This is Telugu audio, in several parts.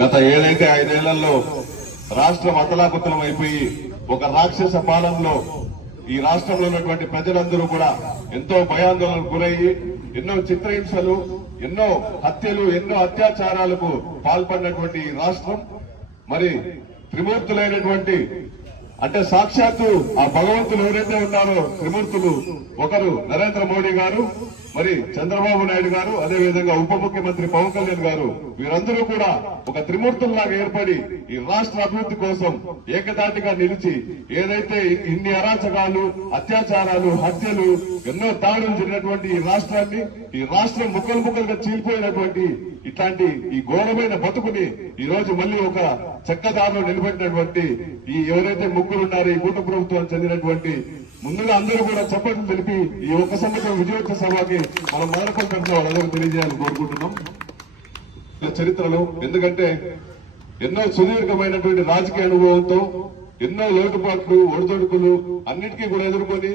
గత 7 ఏళ్లలో రాష్ట్రం అతలాకుతలం అయిపోయి ఒక రాక్షస పాలనలో ఈ రాష్ట్రంలో ఉన్నటువంటి ప్రజలందరూ కూడా ఎంతో భయాందోళనకు గురయ్యి ఎన్నో చిత్రహింసలు, ఎన్నో హత్యలు, ఎన్నో అత్యాచారాలకు పాల్పడినటువంటి ఈ రాష్ట్రం మరి త్రిమూర్తులైనటువంటి అంటే సాక్షాత్తు ఆ భగవంతులు ఎవరైతే ఉన్నారో త్రిమూర్తులు, ఒకరు నరేంద్ర మోడీ గారు, మరి చంద్రబాబు నాయుడు గారు, అదేవిధంగా ఉప ముఖ్యమంత్రి పవన్ కళ్యాణ్ గారు, వీరందరూ కూడా ఒక త్రిమూర్తుల్లాగా ఏర్పడి ఈ రాష్ట్ర అభివృద్ధి కోసం ఏకదాటిగా నిలిచి ఏదైతే ఇన్ని అరాచకాలు, అత్యాచారాలు, హత్యలు, ఎన్నో దాడులు జరిగినటువంటి ఈ రాష్ట్రాన్ని, ఈ రాష్ట్రం ముక్కలు ముక్కలుగా చీలిపోయినటువంటి ఇట్లాంటి ఈ ఘోరమైన బతుకుని ఈ రోజు మళ్ళీ ఒక చెక్కదారిలో నిలబెట్టినటువంటి ఈ ఎవరైతే ముగ్గురు ఉన్నారో ఈ కూటమి ప్రభుత్వానికి చెందినటువంటి ముందుగా అందరూ కూడా చప్పట్లు తెలిపి ఈ ఒక్క సంవత్సరం విజయోత్సవ సభకి మనం మొదలుకొని పెడుతున్న వాళ్ళందరూ తెలియజేయాలని కోరుకుంటున్నాం చరిత్రలో. ఎందుకంటే ఎన్నో సుదీర్ఘమైనటువంటి రాజకీయ అనుభవంతో ఎన్నో లోటుపాట్లు, ఒడిదొడుకులు అన్నిటికీ కూడా ఎదుర్కొని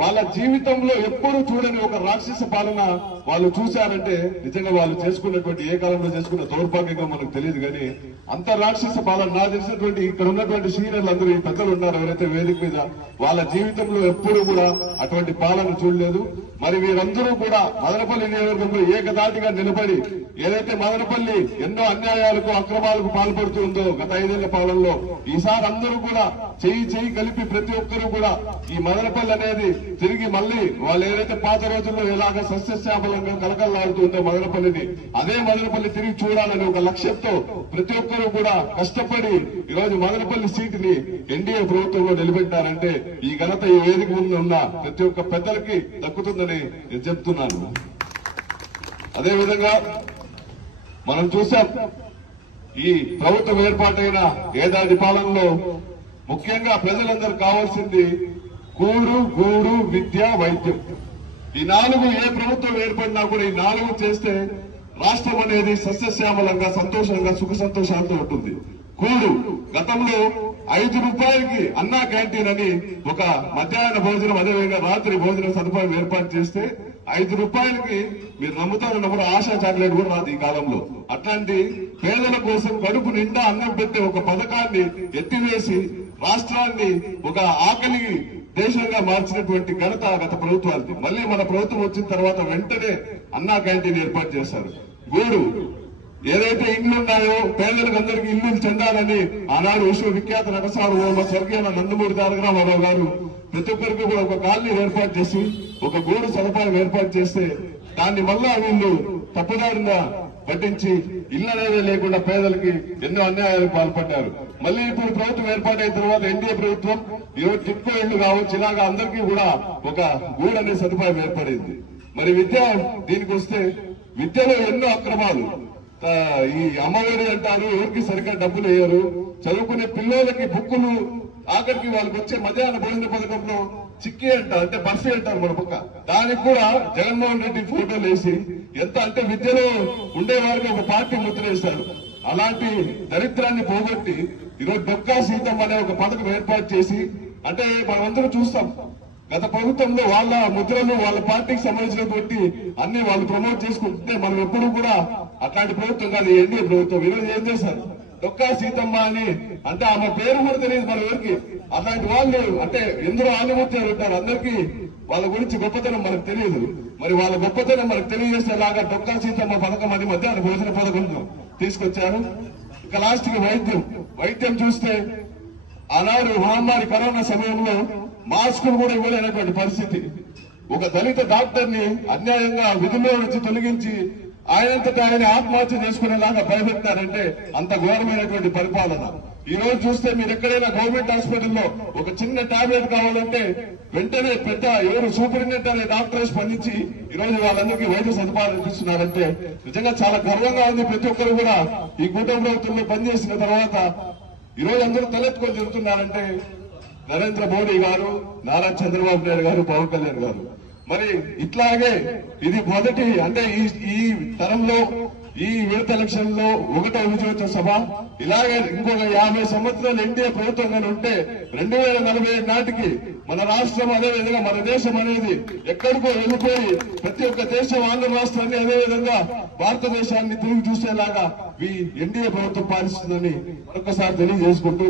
వాళ్ళ జీవితంలో ఎప్పుడూ చూడని ఒక రాక్షస పాలన వాళ్ళు చూశారంటే నిజంగా వాళ్ళు చేసుకున్నటువంటి ఏ కాలంలో చేసుకున్న దౌర్భాగ్యంగా మనకు తెలియదు. కానీ అంత రాక్షస పాలన నాకు తెలిసినటువంటి ఇక్కడ ఉన్నటువంటి సీనియర్లు అందరూ ఈ పెద్దలు ఉన్నారు ఎవరైతే వేదిక మీద, వాళ్ళ జీవితంలో ఎప్పుడూ కూడా అటువంటి పాలన చూడలేదు. మరి వీరందరూ కూడా మదనపల్లి నియోజకవర్గంలో ఏకదాటిగా నిలబడి ఏదైతే మదనపల్లి ఎన్నో అన్యాయాలకు, అక్రమాలకు పాల్పడుతుందో గత 5 ఏళ్ల పాలనలో, ఈసారి అందరూ కూడా చెయ్యి కలిపి ప్రతి ఒక్కరూ కూడా ఈ మదనపల్లి అనేది తిరిగి మళ్ళీ వాళ్ళు ఏదైతే పాత రోజుల్లో ఎలాగ సస్యశ్యామలంగా కలకల్లాడుతుందో మదనపల్లిని, అదే మదనపల్లి తిరిగి చూడాలని ఒక లక్ష్యంతో ప్రతి ఒక్కరూ కూడా కష్టపడి ఈరోజు మదనపల్లి సీటుని ఎన్డీఏ ప్రభుత్వంలో నిలబెట్టారంటే ఈ ఘనత ఈ వేదిక ముందు ఉన్న ప్రతి ఒక్క పెద్దలకి దక్కుతుందని నేను చెప్తున్నాను. అదేవిధంగా మనం చూసాం ఈ ప్రభుత్వం ఏర్పాటైన ఏడాది పాలనలో ముఖ్యంగా ప్రజలందరూ కావాల్సింది కూడు, గూడు, విద్య, వైద్యం. ఈ 4 ఏ ప్రభుత్వం ఏర్పడినా కూడా ఈ 4 చేస్తే రాష్ట్రం అనేది సస్యశ్యామలంగా, సంతోషంగా, సుఖ సంతోషాలతో ఉంటుంది. కూడు, గతంలో 5 రూపాయలకి అన్నా క్యాంటీన్ అని ఒక మధ్యాహ్న భోజనం, అదేవిధంగా రాత్రి భోజన సదుపాయం ఏర్పాటు చేస్తే 5 రూపాయలకి మీరు నమ్ముతారన్నప్పుడు ఆశా చాక్లెట్ కూడా రాదు ఈ కాలంలో. అట్లాంటి పేదల కోసం కడుపు నిండా అన్నం పెట్టే ఒక పథకాన్ని ఎత్తివేసి రాష్ట్రాన్ని ఒక ఆకలి దేశంగా మార్చినటువంటి ఘనత గత ప్రభుత్వానికి. మళ్ళీ మన ప్రభుత్వం వచ్చిన తర్వాత వెంటనే అన్నా క్యాంటీన్ ఏర్పాటు చేశారు. గూడు, ఏదైతే ఇండ్లు ఉన్నాయో పేదలకు అందరికీ ఇల్లు చెందాలని ఆనాడు విశ్వవిఖ్యాత నటసార్వభౌమ స్వర్గీయ నందమూరి తారక రామారావు గారు ప్రతి ఒక్కరికి కూడా ఒక కాలనీ ఏర్పాటు చేసి ఒక గూడు సదుపాయం ఏర్పాటు చేస్తే దాన్ని మళ్ళా వీళ్ళు తప్పుదారిన పట్టించి ఇల్లు అనేది లేకుండా పేదలకి ఎన్నో అన్యాయాలకు పాల్పడ్డారు. మళ్ళీ ఇప్పుడు ప్రభుత్వం ఏర్పాటైన తర్వాత ఎన్డీఏ ప్రభుత్వం ఈరోజు టిక్కో ఇళ్లు కావచ్చు, ఇలాగా అందరికీ కూడా ఒక గూడు అనే సదుపాయం ఏర్పడింది. మరి విద్య దీనికి వస్తే విద్యలో ఎన్నో అక్రమాలు, ఈ అమ్మఒడి అంటారు, ఎవరికి సరిగ్గా డబ్బులు వేయరు, చదువుకునే పిల్లలకి బుక్కులు, ఆఖరికి వాళ్ళకి వచ్చే మధ్యాహ్న భోజన పథకంలో చిక్కీ అంటే బర్ఫీ అంటారు మన పక్క, దానికి కూడా జగన్మోహన్ రెడ్డి ఫోటోలు వేసి ఎంత అంటే విద్యలో ఉండేవారికి ఒక పార్టీ ముద్ర వేశారు. అలాంటి దరిద్రాన్ని పోగొట్టి ఈరోజు డొక్కా సీతమ్మ అనే ఒక పథకం ఏర్పాటు చేసి, అంటే మనమందరూ చూస్తాం గత ప్రభుత్వంలో వాళ్ళ ముద్రలు వాళ్ళ పార్టీకి సంబంధించినటువంటి అన్ని వాళ్ళు ప్రమోట్ చేసుకుంటే మనం ఎప్పుడు కూడా అట్లాంటి ప్రభుత్వం కాదు ఎన్డీఏ ప్రభుత్వం. ఈరోజు ఏం చేశారు, డొక్కా సీతమ్మ అని అంటే ఆమె పేరు కూడా తెలియదు మన ఎవరికి. అలాంటి వాళ్ళు అంటే ఎందరో ఆనిముత్యాలు ఉంటారు, అందరికీ వాళ్ళ గురించి గొప్పతనం మనకు తెలియదు. మరి వాళ్ళ గొప్పతనం మనకు తెలియజేసేలాగా డొక్కా సీతమ్మ పథకం అని మధ్యాహ్న భోజన పథకం తీసుకొచ్చారు. ఇక లాస్ట్ కి వైద్యం చూస్తే ఆనాడు మహమ్మారి కరోనా సమయంలో మాస్కులు కూడా ఇవ్వలేనటువంటి పరిస్థితి. ఒక దళిత డాక్టర్ ని అన్యాయంగా విధుల్లో నుంచి తొలగించి ఆయనంతటా ఆయన ఆత్మహత్య చేసుకునేలాగా భయపెట్టారంటే అంత ఘోరమైనటువంటి పరిపాలన. ఈ రోజు చూస్తే మీరు ఎక్కడైనా గవర్నమెంట్ హాస్పిటల్లో ఒక చిన్న టాబ్లెట్ కావాలంటే వెంటనే పెద్ద ఎవరు సూపరింటెండెంట్ అనే డాక్టర్ స్పందించి ఈ రోజు వాళ్ళందరికీ వైద్య సదుపాయాలు ఇస్తున్నారంటే నిజంగా చాలా గర్వంగా ఉంది. ప్రతి ఒక్కరు కూడా ఈ కూటమి ప్రభుత్వంలో పనిచేసిన తర్వాత ఈ రోజు అందరూ తలెత్తుకొని తిరుగుతున్నారంటే నరేంద్ర మోడీ గారు, నారా చంద్రబాబు నాయుడు గారు, పవన్ కళ్యాణ్ గారు. మరి ఇట్లాగే ఇది మొదటి అంటే ఈ తరంలో ఈ విడత ఎలక్షన్ లో 1వ విజయోత్సవ సభ ఇలాగే ఇంకొక 50 సంవత్సరాలు ఎన్డీఏ ప్రభుత్వం ఉంటే 2047 నాటికి మన రాష్ట్రం అదే విధంగా మన దేశం అనేది ఎక్కడికో వెళ్ళిపోయి ప్రతి ఒక్క దేశం ఆంధ్ర రాష్ట్రాన్ని అదే విధంగా భారతదేశాన్ని తిరిగి చూసేలాగా ఈ ఎన్డీఏ ప్రభుత్వం పాలిస్తుందని మరొకసారి తెలియజేసుకుంటూ